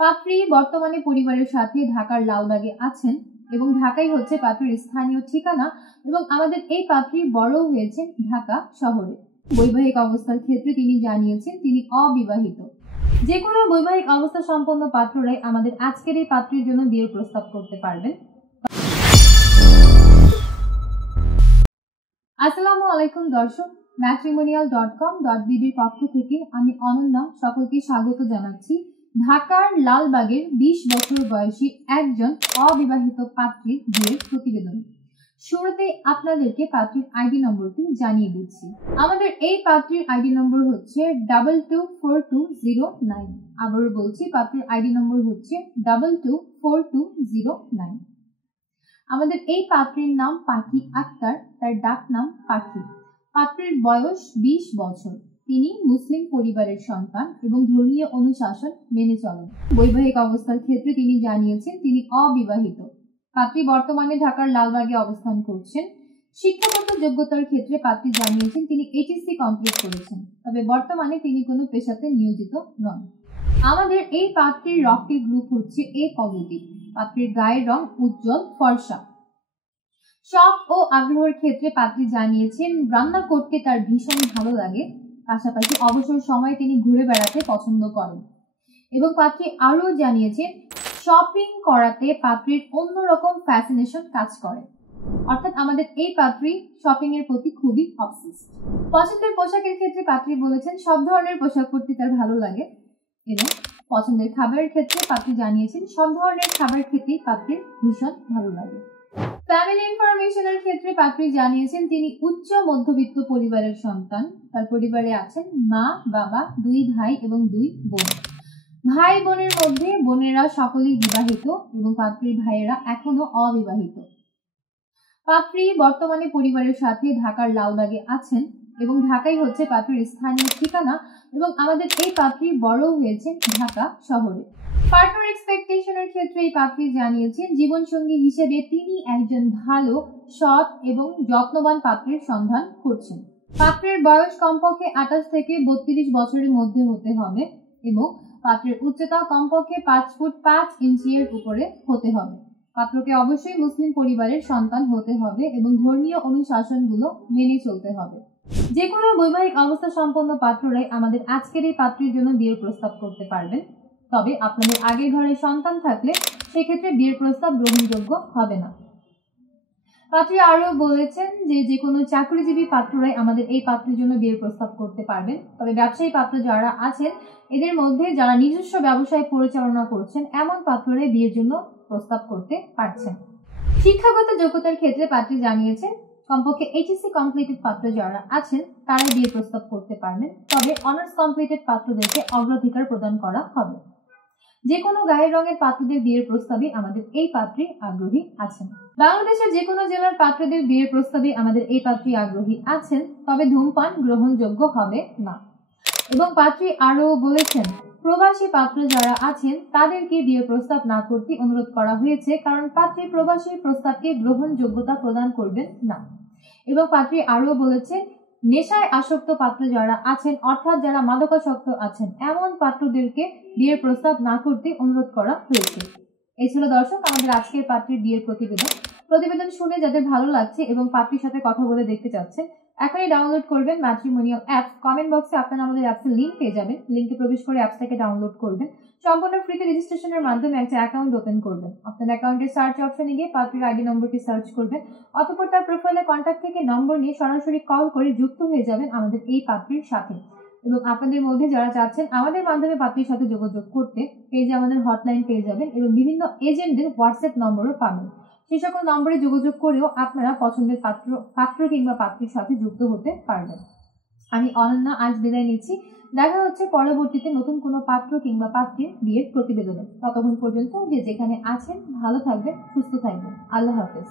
পাত্রী বর্তমানে পরিবারের সাথে ঢাকার লালবাগে আছেন এবং ঢাকাই হচ্ছে পাত্রীর স্থানীয় ঠিকানা এবং আমাদের এই পাত্রী বড় হয়েছেন ঢাকা শহরে। বৈবাহিক অবস্থার ক্ষেত্রে তিনি জানিয়েছেন তিনি অবিবাহিত। যে কোনো বৈবাহিক অবস্থা সম্পন্ন পাত্ররাই আমাদের আজকের এই পাত্রীর জন্য বিয়ের প্রস্তাব করতে পারবেন। আসসালামু আলাইকুম দর্শক, matrimonial.com.bd এর পক্ষ থেকে আমি অনন্যা সকলকে স্বাগত জানাচ্ছি ঢাকার লালবাগের 20 বছর বয়সী একজন অবিবাহিত পাত্রীর বিয়ের প্রতিবেদন। শুরুতে আপনাদেরকে পাত্রীর আইডি নম্বরটি জানিয়ে দিচ্ছি। আমাদের এই পাত্রীর আইডি নম্বর হচ্ছে 224209। আবারও বলছি, পাত্রীর আইডি নম্বর হচ্ছে 224209। আমাদের এই পাত্রীর নাম পাখি আক্তার, তার ডাক নাম পাখি। পাত্রীর বয়স 20 বছর। তিনি মুসলিম পরিবারের সন্তান এবং ধর্মীয় অনুশাসন মেনে চলেন। বৈবাহিক অবস্থার ক্ষেত্রে তিনি জানিয়েছেন তিনি অবিবাহিত। পাত্রী বর্তমানে ঢাকার লালবাগে অবস্থান করছেন। শিক্ষাগত যোগ্যতার ক্ষেত্রে পাত্রী জানিয়েছেন তিনি এইচএসসি কমপ্লিট করেছেন, তবে বর্তমানে তিনি কোনো পেশাতে নিয়োজিত নন। আমাদের এই পাত্রীর রক্তের গ্রুপ হচ্ছে এ পজিটিভ। পাত্রীর গায়ের রং উজ্জ্বল ফর্সা। শখ ও আগ্রহের ক্ষেত্রে পাত্রী জানিয়েছেন রান্না করতে তার ভীষণ ভালো লাগে, পাশাপাশি অবসর সময় তিনি ঘুরে বেড়াতে পছন্দ করেন। এবং পাত্রী আরও জানিয়েছেন শপিং করাতে পাত্রীর অন্যরকম ফ্যাসিনেশন কাজ করে, অর্থাৎ আমাদের এই পাত্রী শপিং এর প্রতি খুবই অবসেসড। পছন্দের পোশাকের ক্ষেত্রে পাত্রী বলেছেন সব ধরনের পোশাক পরতে তার ভালো লাগে এবং পছন্দের খাবারের ক্ষেত্রে পাত্রী জানিয়েছেন সব ধরনের খাবার খেতেই পাত্রীর ভীষণ ভালো লাগে। ফ্যামিলি ইনফরমেশনের ক্ষেত্রে পাত্রী জানিয়েছেন তিনি উচ্চ মধ্যবিত্ত পরিবারের সন্তান। তার পরিবারে আছেন মা, বাবা, 2 ভাই এবং 2 বোন। ভাই বোনের মধ্যে বোনেরা সকলেই বিবাহিত এবং পাত্রীর ভাইয়েরা এখনো অবিবাহিত। পাত্রী বর্তমানে পরিবারের সাথে ঢাকার লালবাগে আছেন এবং ঢাকাই হচ্ছে পাত্রীর স্থানীয় ঠিকানা এবং আমাদের এই পাত্রী বড় হয়েছেন ঢাকা শহরে। পার্টনার এক্সপেকটেশনের ক্ষেত্রে এই পাত্রী জানিয়েছেন জীবনসঙ্গী হিসেবে তিনি একজন ভালো, সৎ এবং যত্নবান পাত্রের সন্ধান করছেন। পাত্রের বয়স কমপক্ষে 28 থেকে 32 বছরের মধ্যে হতে হবে এবং পাত্রের উচ্চতা কমপক্ষে 5 ফুট 5 ইঞ্চি এর উপরে হতে হবে। পাত্রকে অবশ্যই মুসলিম পরিবারের সন্তান হতে হবে এবং ধর্মীয় অনুশাসনগুলো মেনে চলতে হবে। যে কোনো বৈবাহিক অবস্থা সম্পন্ন পাত্ররাই আমাদের আজকের এই পাত্রীর জন্য বিয়ের প্রস্তাব করতে পারবেন, তবে আপনাদের আগের ঘরে সন্তান থাকলে সেক্ষেত্রে বিয়ের প্রস্তাব গ্রহণযোগ্য হবে না। পাত্রী আরও বলেছেন যে কোনো চাকরিজীবী পাত্ররাই আমাদের এই পাত্রের জন্য বিয়ের প্রস্তাব করতে পারবেন, তবে ব্যবসায়ী পাত্র যারা আছেন এদের মধ্যে যারা নিজস্ব ব্যবসায় পরিচালনা করছেন এমন পাত্ররাই বিয়ের জন্য প্রস্তাব করতে পারছেন। শিক্ষাগত যোগ্যতার ক্ষেত্রে পাত্রী জানিয়েছেন কমপক্ষে এইচএসসি কমপ্লিটেড পাত্র যারা আছেন তারাই বিয়ের প্রস্তাব করতে পারবেন, তবে অনার্স কমপ্লিটেড পাত্রদেরকে অগ্রাধিকার প্রদান করা হবে। যে কোনো গায়ের রঙের পাত্রদের বিয়ের প্রস্তাবে আমাদের এই পাত্রী আগ্রহী আছেন। বাংলাদেশের যে কোনো জেলার পাত্রদের বিয়ের প্রস্তাবে আমাদের এই পাত্রী আগ্রহী আছেন, তবে ধূমপান গ্রহণযোগ্য হবে না। এবং পাত্রী আরও বলেছেন প্রবাসী পাত্র যারা আছেন তাদেরকে বিয়ের প্রস্তাব না করতে অনুরোধ করা হয়েছে, কারণ পাত্রী প্রবাসী প্রস্তাবকে গ্রহণযোগ্যতা প্রদান করবেন না। এবং পাত্রী আরও বলেছেন নেশায় আসক্ত পাত্র যারা আছেন, অর্থাৎ যারা মাদকাসক্ত আছেন এমন পাত্রদেরকে বিয়ের প্রস্তাব না করতে অনুরোধ করা হয়েছে। এই ছিল দর্শক আমাদের আজকের পাত্রীর বিয়ের প্রতিবেদন শুনে যাদের ভালো লাগছে এবং পাত্রীর সাথে কথা বলে দেখতে চাচ্ছেন এখনই ডাউনলোড করবেন ম্যাট্রিমোনিয়াল অ্যাপ। কমেন্ট বক্সে আপনারা আমাদের অ্যাপসের লিংক পেয়ে যাবেন, লিংকে প্রবেশ করে অ্যাপসটাকে ডাউনলোড করবেন। সম্পূর্ণ ফ্রিতে রেজিস্ট্রেশনের মাধ্যমে একটা অ্যাকাউন্ট ওপেন করবেন। আপনার অ্যাকাউন্টের সার্চ অপশনে গিয়ে পাত্রীর আইডি নম্বরটি সার্চ করবেন, অতঃপর তার প্রোফাইলে কন্ট্যাক্ট থেকে নম্বর নিয়ে সরাসরি কল করে যুক্ত হয়ে যাবেন আমাদের এই পাত্রীর সাথে। এবং আপনাদের মধ্যে যারা চাচ্ছেন আমাদের মাধ্যমে পাত্রীর সাথে যোগাযোগ করতে, পেজে আমাদের হটলাইন পেয়ে যাবেন এবং বিভিন্ন এজেন্টদের হোয়াটসঅ্যাপ নম্বরও পাবেন। সেই সকল নম্বরে যোগাযোগ করেও আপনারা পছন্দের পাত্র কিংবা পাত্রীর সাথে যুক্ত হতে পারবেন। আমি অনন্যা আজ বিদায় নিচ্ছি। দেখা হচ্ছে পরবর্তীতে নতুন কোনো পাত্র কিংবা পাত্রীর বিয়ের প্রতিবেদনে। ততক্ষণ পর্যন্ত যে যেখানে আছেন ভালো থাকবেন, সুস্থ থাকবেন। আল্লাহ হাফেজ।